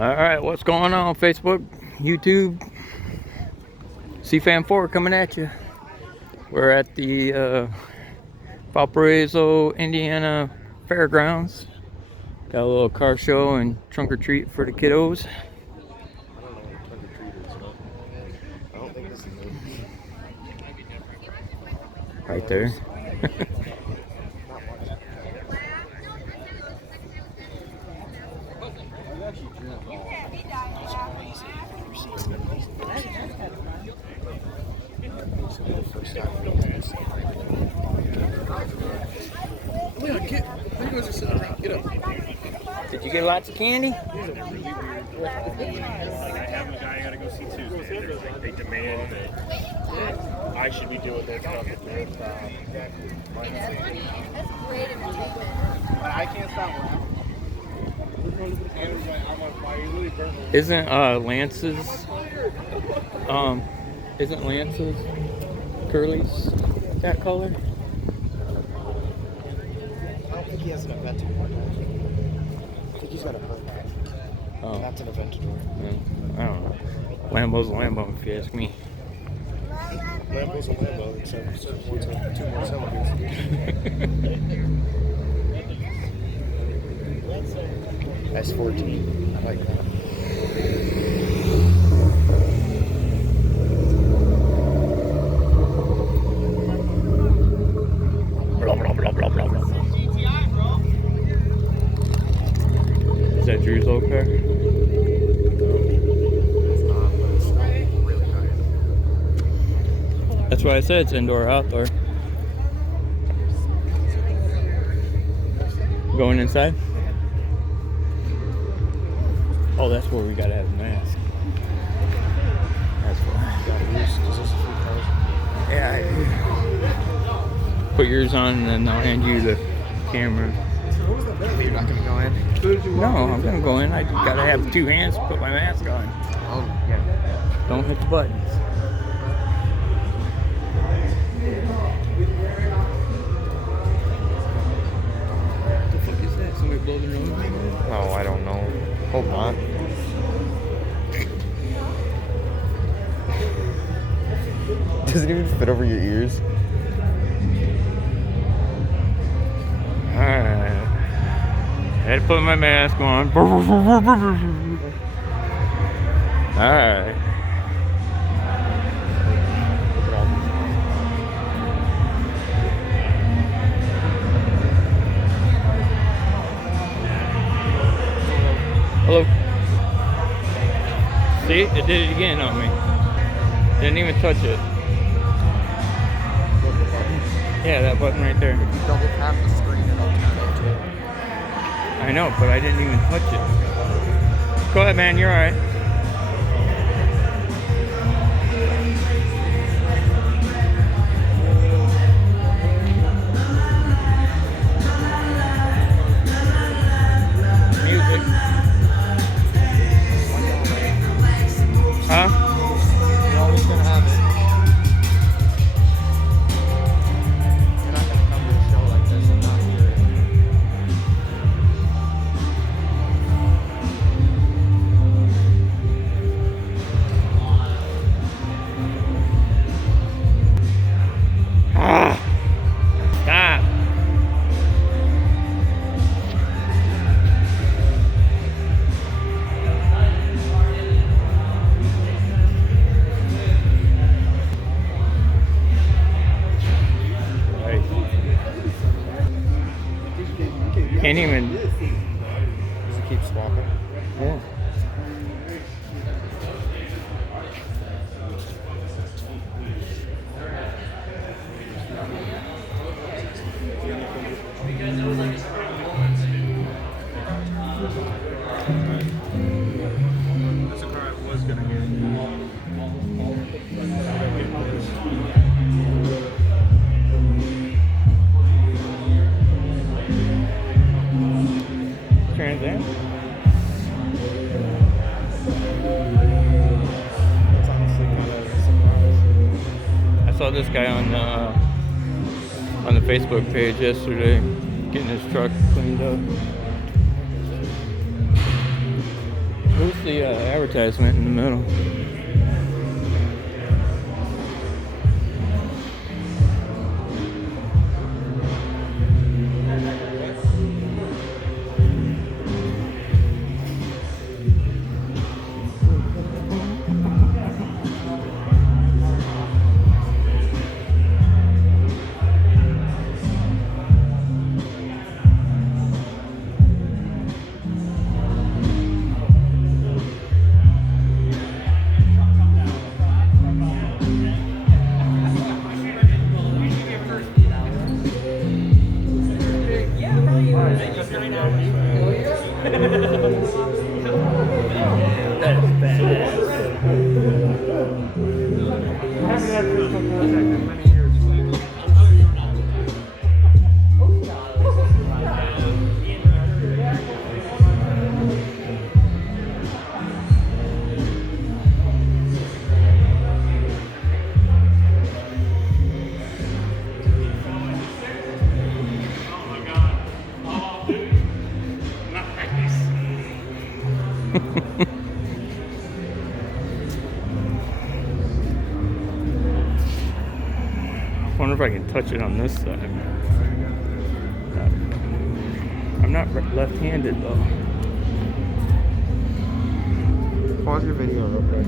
Alright, what's going on Facebook, YouTube? CFAM4 coming at you. We're at the Valporaiso, Indiana Fairgrounds. Got a little car show and trunk or treat for the kiddos. I don't know what trunk or treat is, so I don't think this is it. Right there. Did you get lots of candy? Like I have a guy I gotta go see Tuesday. They demand that I should be doing their stuff with their but I can't stop laughing. Isn't Lance's curlies that color? I don't think he has an event tomorrow. I think he's got a bird hat. Oh. That's an event tomorrow. I don't know. Lambo's a Lambo, if you ask me. Lambo's a Lambo, except one's a 2 more centimeters. S14. I like that. Blah, blah, blah, blah, blah, blah. Is that Drew's old car? It's not, but it's really high. That's why I said it's indoor, outdoor. Going inside? Oh, that's where we gotta have a mask. That's why. Yeah. Put yours on and then I'll hand you the camera. You're not gonna go in? No, I'm gonna go in. I gotta have 2 hands to put my mask on. Oh, yeah. Don't hit the buttons. What the fuck is that? Somebody blow their nose? No, I don't know. Hope not. Does it even fit over your ears? Alright. I had to put my mask on. Alright. Hello. See, it did it again on me. Didn't even touch it. Yeah, that button right there. If you double tap the screen, it'll turn into it. I know, but I didn't even touch it. Go ahead, man. You're all right. Music. Huh? You're always gonna have it. You're not gonna come to a show like this and not hear it. Ah! Stop! Right. Can't even. Does it keep swapping? Yeah. That's a car I was gonna get. Trans Am? It's honestly kind of a surprise. I saw this guy on the Facebook page yesterday, getting his truck cleaned up. Who's the advertisement in the middle? I wonder if I can touch it on this side. I'm not left-handed though. Pause your video real quick.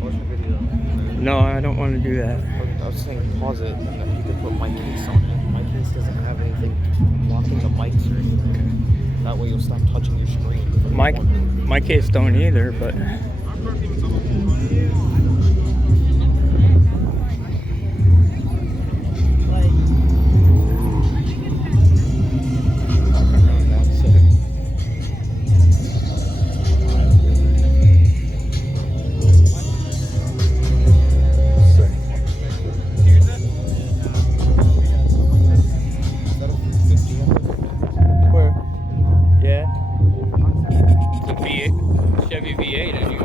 Pause your video. No, I don't want to do that. I was saying pause it and then you could put my case on it. My case doesn't have anything blocking the mics or anything. That way you'll stop touching your screen. My case don't either, but Chevy V8 anyway.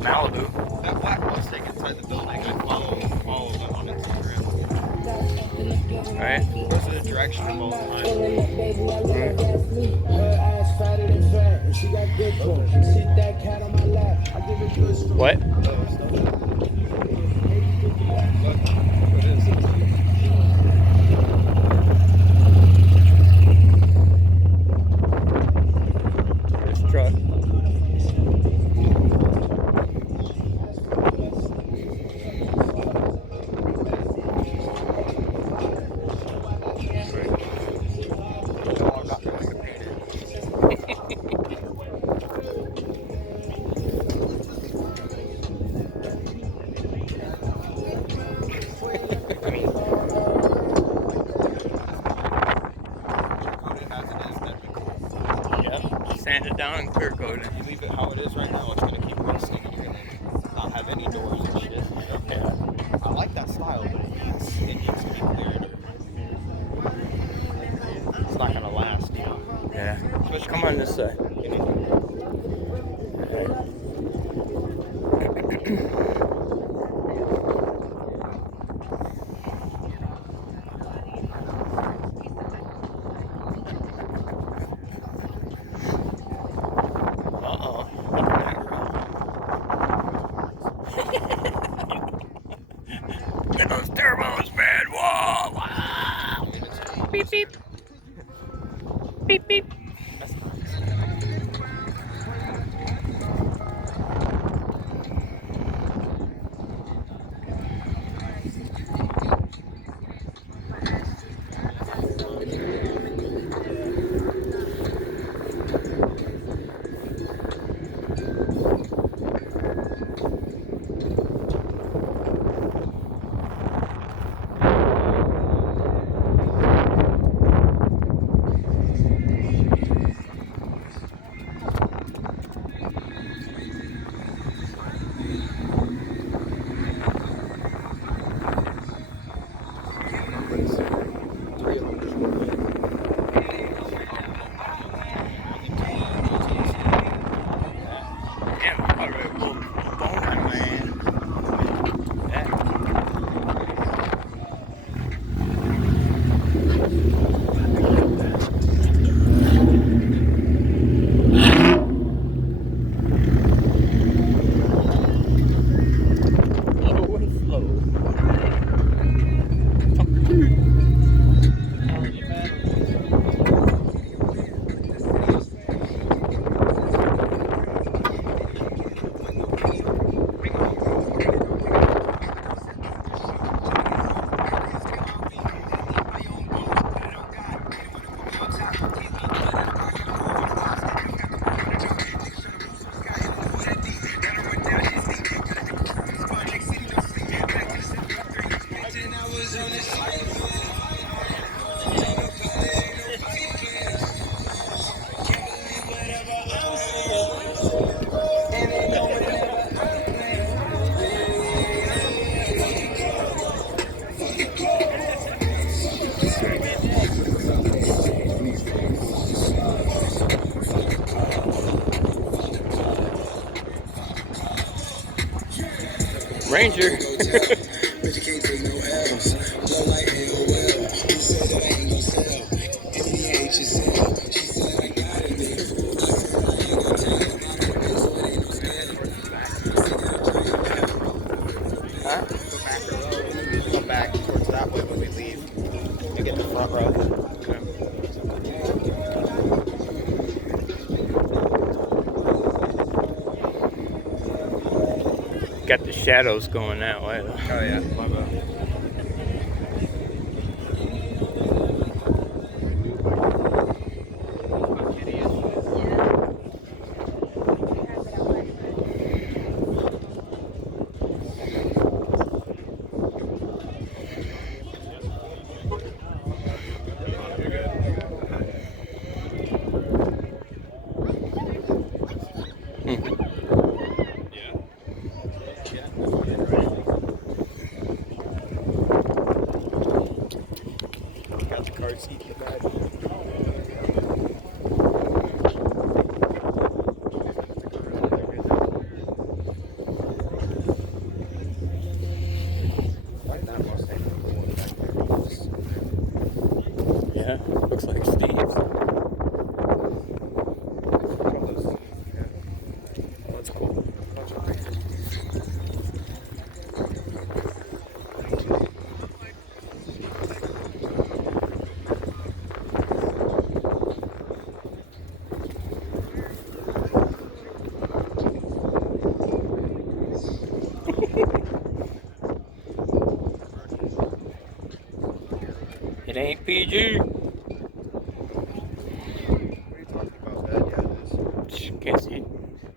Malibu. That black Mustang inside the building, I follow them on Instagram. Alright. Goes in the direction of all the time. What? This truck. Sand it down and clear coat it. If you leave it how it is right now, it's going to keep rusting and you're going to not have any doors and shit. Yeah. I like that style, but it needs to be cleared. It's not going to last, you know. Yeah. Come on this side. Look at those turbos, man. Whoa! Wow! Beep, beep. Beep, beep. Ranger. Huh? Go back towards that way when we leave. You get the front row. Got the shadows going that way though. Oh yeah, my bad. Got the car seat in the back. Like that Mustang. Yeah, looks like Steve's. That's cool. It ain't PG. What are you talking about? That? Yeah, it is.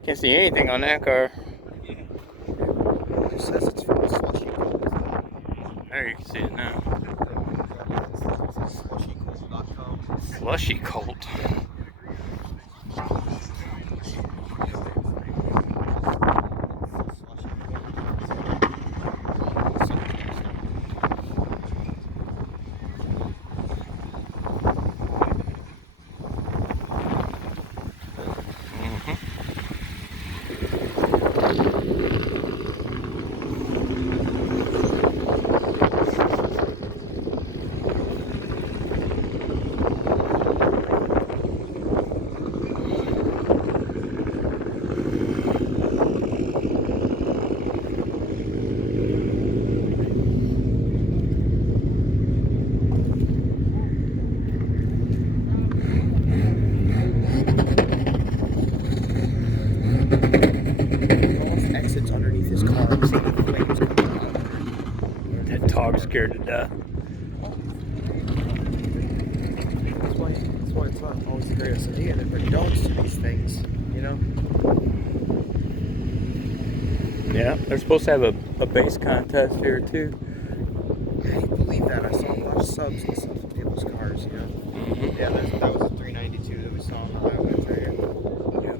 Can't see anything on that car. It says it's from Slushy Cold. There, you can see it now. SlushyCold.com. Slushy cold. Exits underneath his car. You see the flames coming out. That dog's scared to death. That's why it's not always the greatest idea to bring dogs to these things, you know? Yeah, they're supposed to have a base contest here too. I can't believe that. I saw a lot of subs and stuff in people's cars, you know? Mm-hmm. Yeah, that was a 392 that we saw on the highway today. Yeah.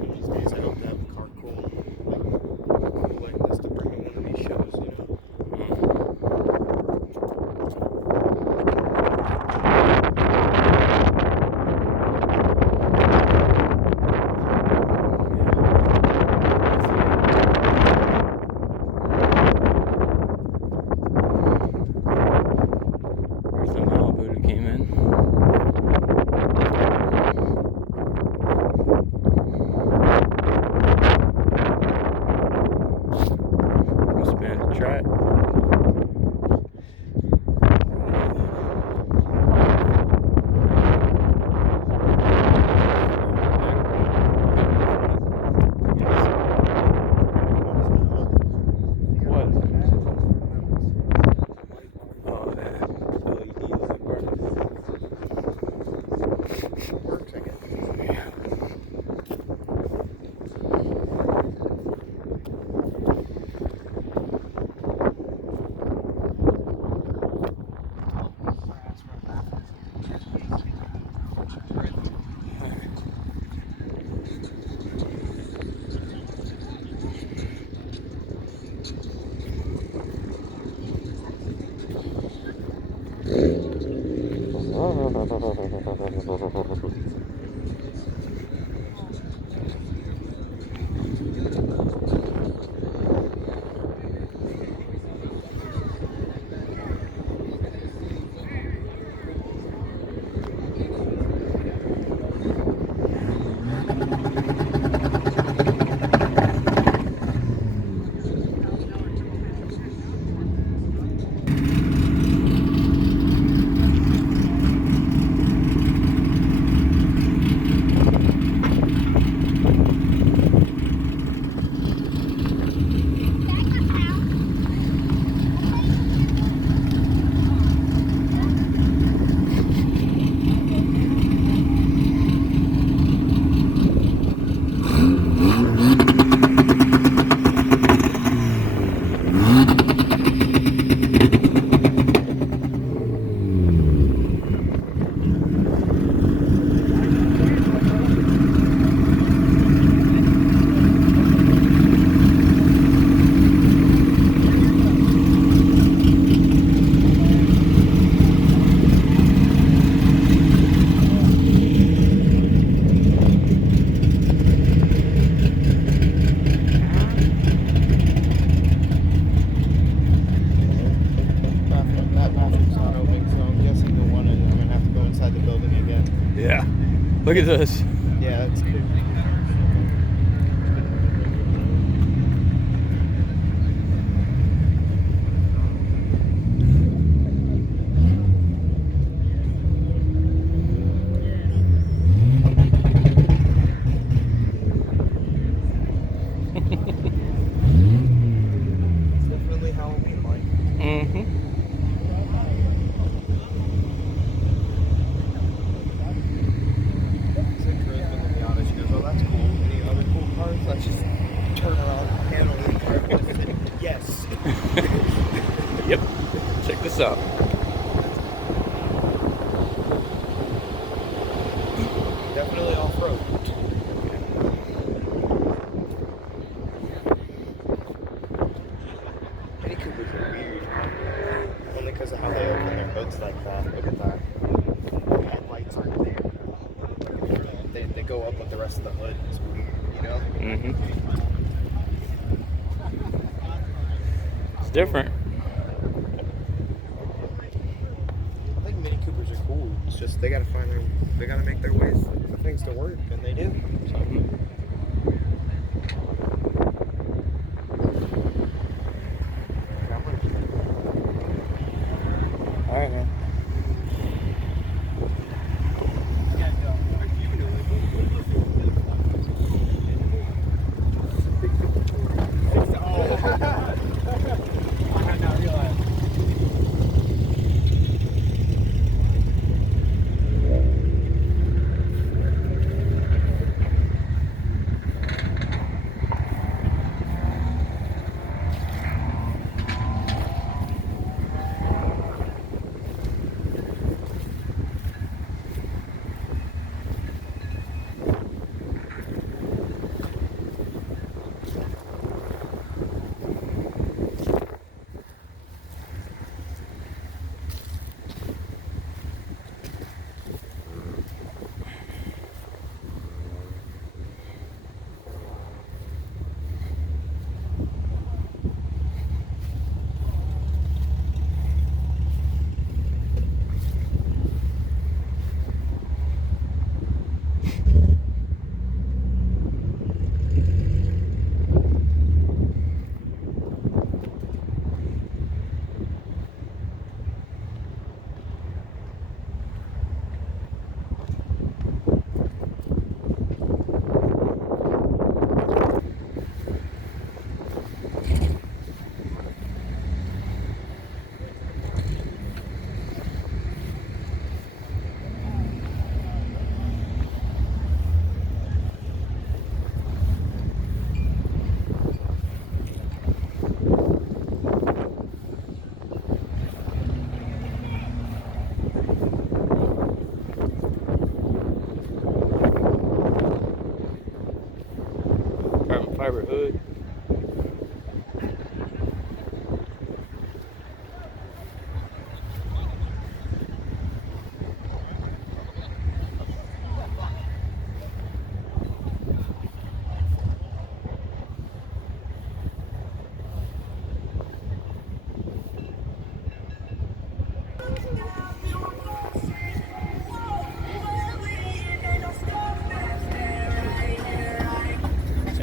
These days, I hope to have a car cool like this to bring to one of these shows, you know? There's the Malibu that came in. Must have been at the track. What? Oh, that LED light bar. Works, I guess. Yeah. That bathroom's not open, so I'm guessing the one I'm gonna have to go inside the building again. Yeah. Look at this. Yeah, that's cool. It's definitely Halloween-like. Mm-hmm. Said Charisma to be honest. She goes, "Oh, that's cool. Any other cool cars?" Let's just turn around, panel in car. I said, "Yes." Yep. Check this out. Definitely off-road. Mini Coopers are weird. Only because of how they open their hoods like that. Look at that. The headlights aren't there. They go up with the rest of the hood. It's weird, you know? Mm-hmm. It's different. I think Mini Coopers are cool. It's just they gotta make their ways for things to work, and they do. So. All right, man.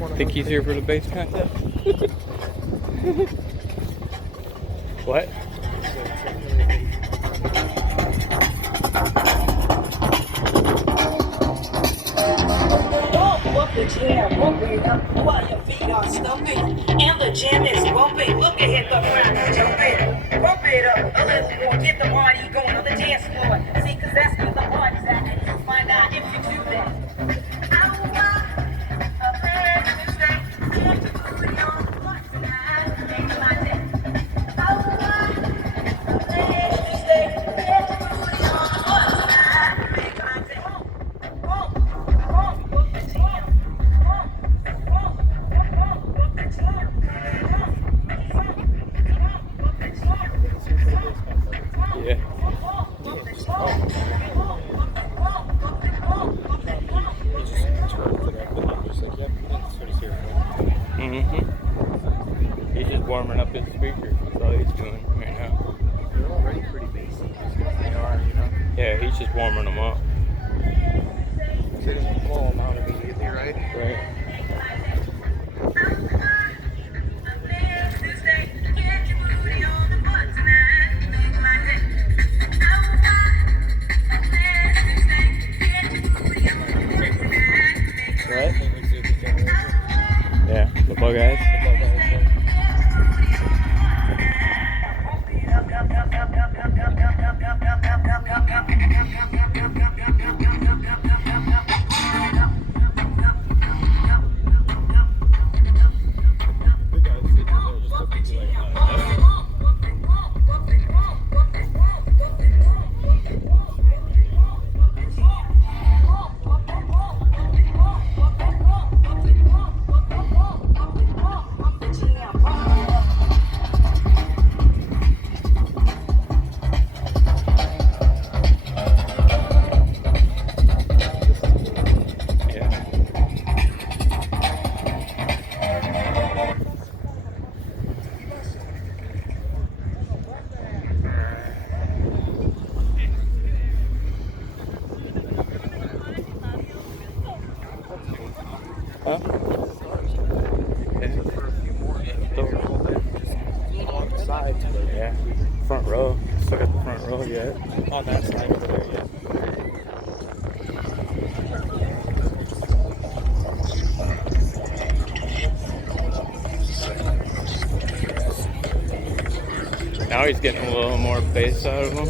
I think he's here for the bass contest. What? Up the jam, bumping up while your feet are stumping, and the jam is bumping. Look ahead, the crowd is jumping. Bump it up a little more, get the party going on the dance floor. See, 'cause that's where the party's at, and you'll find out if you do that. Yeah. He's just warming up his speakers. That's all he's doing right now. They're already pretty basic. They are, you know. Yeah, he's just warming them up. It doesn't blow them out immediately, right? Right. What? Yeah, the bug eyes. Huh? Yeah. Front row. Still got the front row yet. On that side over there, yeah. Now he's getting a little more bass out of him.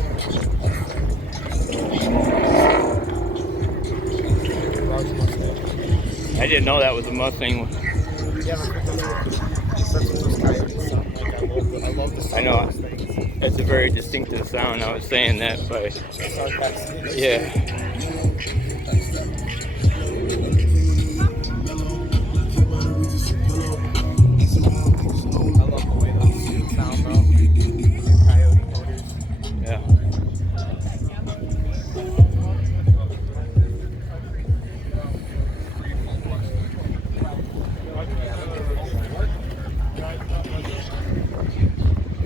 I didn't know that was a Mustang. Yeah, that's what those coyotes sound like. I love the sound I know. of those things. It's a very distinctive sound. I was saying that by, yeah. I love the way those sound though. Coyote motors. Yeah.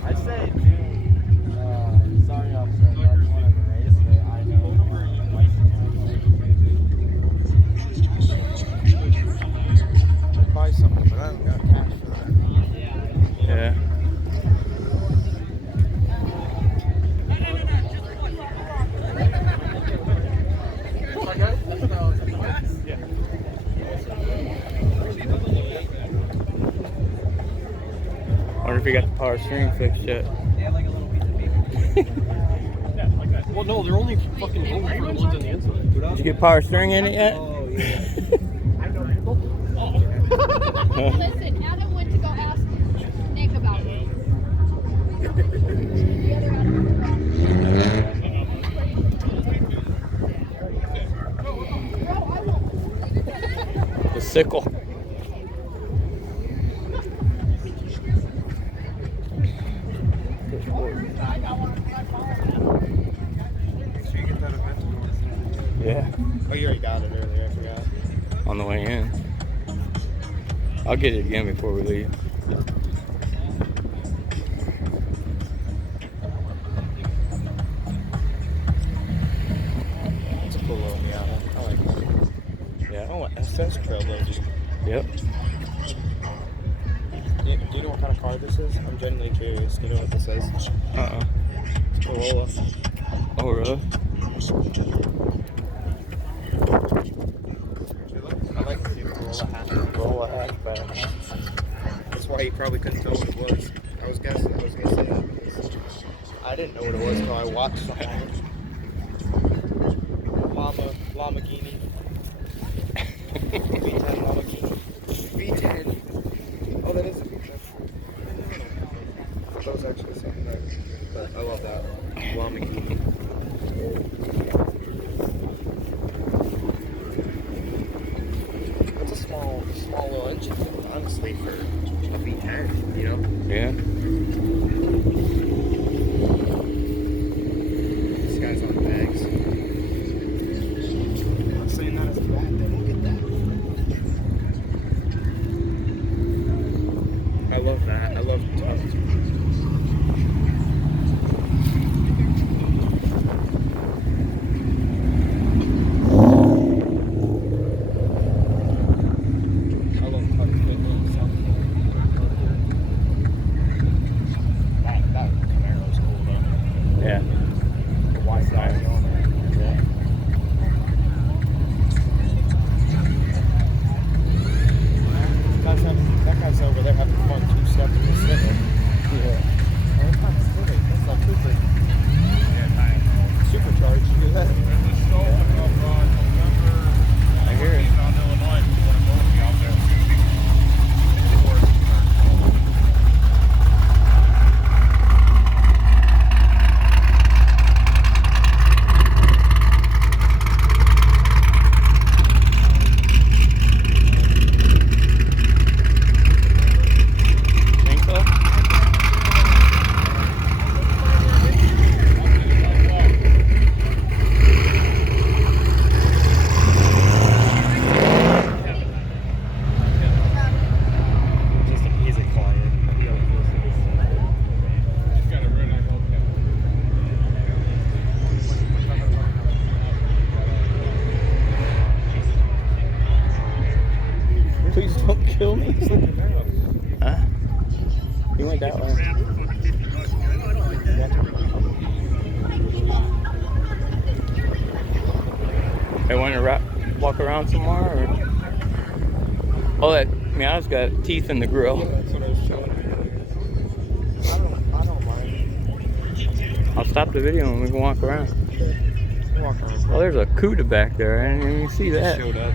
I said, sorry, officer, I'm not one of the race, but I know. I'd buy something, but I haven't got cash for that. Yeah. Wonder if you got the power steering fixed yet. Well, no, they're only fucking going for the ones on the inside. Did you get power steering in it yet? Oh, yeah. Listen, Adam went to go ask Nick about it. The other Adam. Bro, I won't. The sickle. Yeah, Oh, you already got it earlier, I forgot. on the way in. I'll get it again before we leave. says Trailblazer. Yep. Do you know what kind of car this is? I'm genuinely curious. Do you know what this is? It's Corolla. Oh, really? I like to see Corolla hatchback. That's why he probably couldn't tell what it was. I was gonna say that because I didn't know what it was until I watched something. Lamborghini. V10 Lamborghini. V10. Oh, that is a V10. That was actually something that, but I love that Lamborghini. That's a small little engine, honestly, for a V10, you know? Yeah. This guy's on bags. I'm not saying that as a bad thing. Look at that. I love that. I love tons. That Camaro's cool though. Yeah. The Wi-Fi on there. Yeah. That guy's over there having fun two-stepping the sliver. Yeah. Oh, that's not sliver. That's not Cooper. Supercharged. You do that? I hear it. Think so? He's a client. He always goes to this. Please don't kill me. It's like Camaro. Huh? You went that way. Hey, want to walk around some more? Or? Oh, that Meow's got teeth in the grill. That's what I was showing you. I don't mind. I'll stop the video and we can walk around. Walk around. Oh, there's a CUDA back there. I didn't even see that. Showed up.